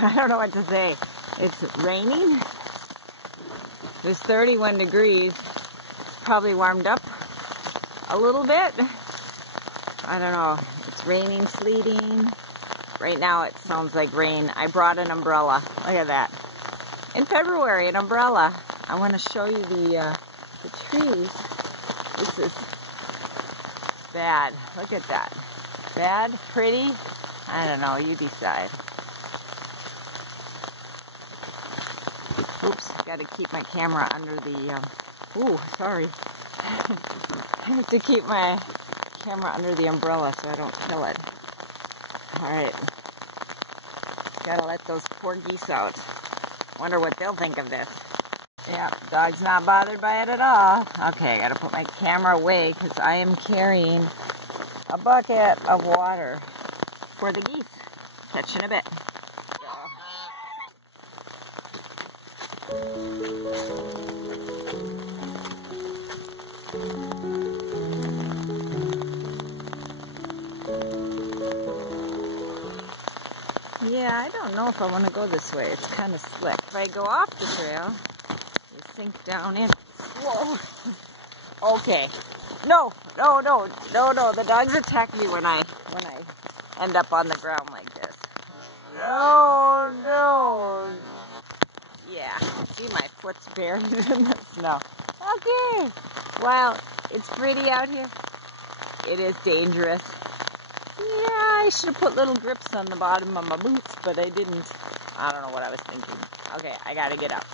I don't know what to say. It's raining. It was 31 degrees. It's probably warmed up a little bit. I don't know. It's raining, sleeting. Right now it sounds like rain. I brought an umbrella. Look at that. In February, an umbrella. I want to show you the trees. This is bad. Look at that. Bad? Pretty? I don't know. You decide. Oops. Got to keep my camera under the... ooh, sorry. I have to keep my camera under the umbrella so I don't kill it. Alright. Gotta let those poor geese out. Wonder what they'll think of this. Yeah, dog's not bothered by it at all. Okay, I gotta put my camera away because I am carrying a bucket of water for the geese. Catch you in a bit. Yeah, I don't know if I want to go this way. It's kind of slick. If I go off the trail, you sink down in. Whoa. Okay. No. The dogs attack me when I end up on the ground like this. No. Yeah. See, my foot's buried in the snow. Okay. Well, it's pretty out here. It is dangerous. Yeah, I should have put little grips on the bottom of my boots, but I didn't. I don't know what I was thinking. Okay, I gotta get up.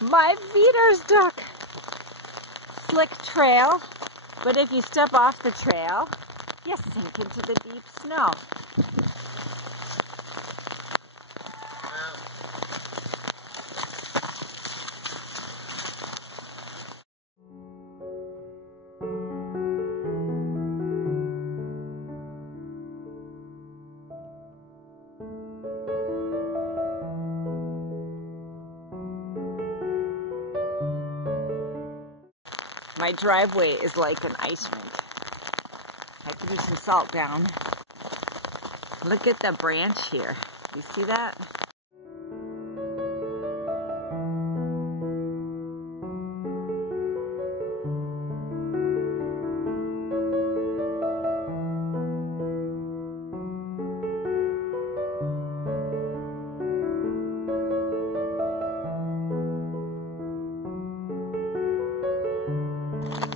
My feet are stuck. Slick trail, but if you step off the trail, you sink into the deep snow. My driveway is like an ice rink. I threw some salt down. Look at the branch here. You see that?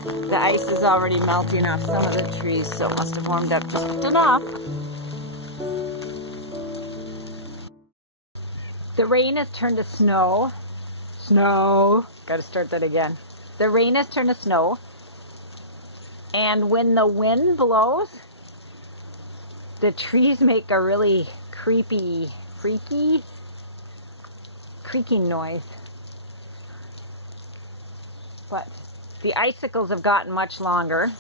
The ice is already melting off some of the trees, so it must have warmed up just enough. The rain has turned to snow. Gotta start that again. The rain has turned to snow. And when the wind blows, the trees make a really creepy, freaky, creaking noise. But the icicles have gotten much longer.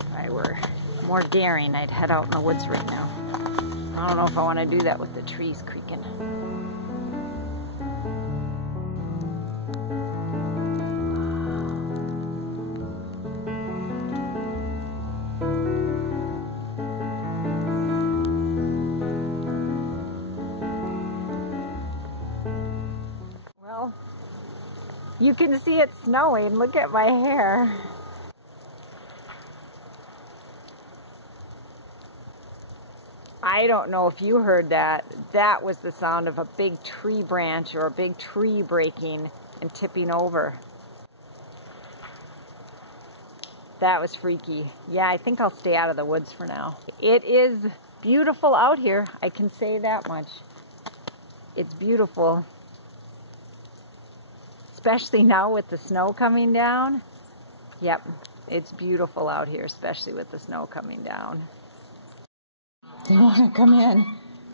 If I were more daring, I'd head out in the woods right now. I don't know if I want to do that with the trees creaking. You can see it snowing. Look at my hair. I don't know if you heard that. That was the sound of a big tree branch or a big tree breaking and tipping over. That was freaky. Yeah, I think I'll stay out of the woods for now. It is beautiful out here. I can say that much. It's beautiful. Especially now with the snow coming down. Yep, it's beautiful out here, especially with the snow coming down. They want to come in.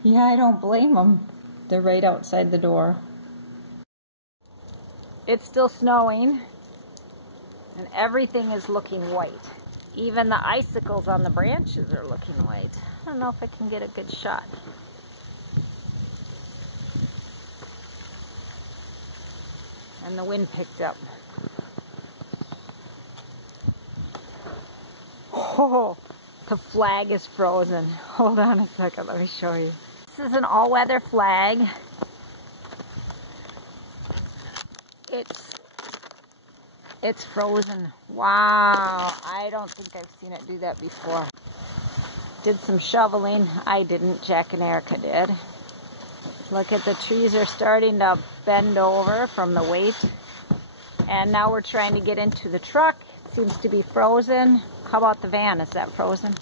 Yeah, I don't blame them. They're right outside the door. It's still snowing, and everything is looking white. Even the icicles on the branches are looking white. I don't know if I can get a good shot. And the wind picked up. Oh, the flag is frozen. Hold on a second, let me show you. This is an all-weather flag. It's frozen. Wow, I don't think I've seen it do that before. Did some shoveling. I didn't, Jack and Erica did. Look at the trees are starting to bend over from the weight. And now we're trying to get into the truck. It seems to be frozen. How about the van? Is that frozen?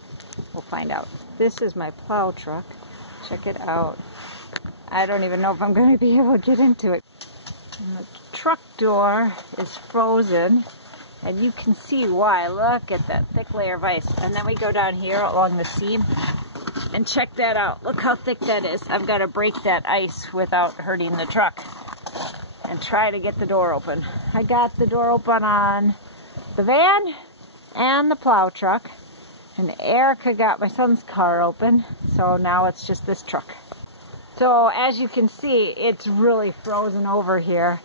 We'll find out. This is my plow truck. Check it out. I don't even know if I'm going to be able to get into it. And the truck door is frozen, and you can see why. Look at that thick layer of ice. And then we go down here along the seam and check that out. Look how thick that is. I've got to break that ice without hurting the truck and try to get the door open. I got the door open on the van and the plow truck, and Erica got my son's car open, so now it's just this truck. So as you can see, it's really frozen over here.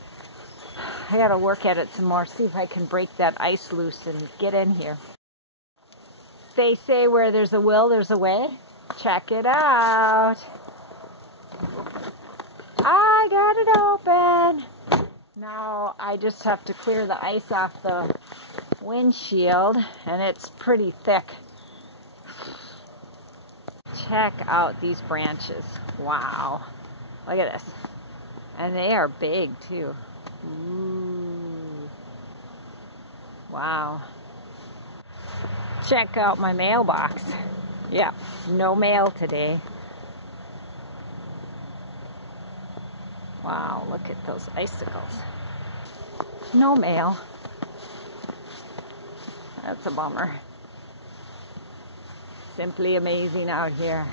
I gotta work at it some more, see if I can break that ice loose and get in here. They say where there's a will, there's a way. Check it out. I got it open. Now I just have to clear the ice off the windshield, and it's pretty thick. Check out these branches. Wow. Look at this. And they are big too. Ooh. Wow. Check out my mailbox. Yeah, no mail today. Wow, look at those icicles. No mail. That's a bummer. Simply amazing out here.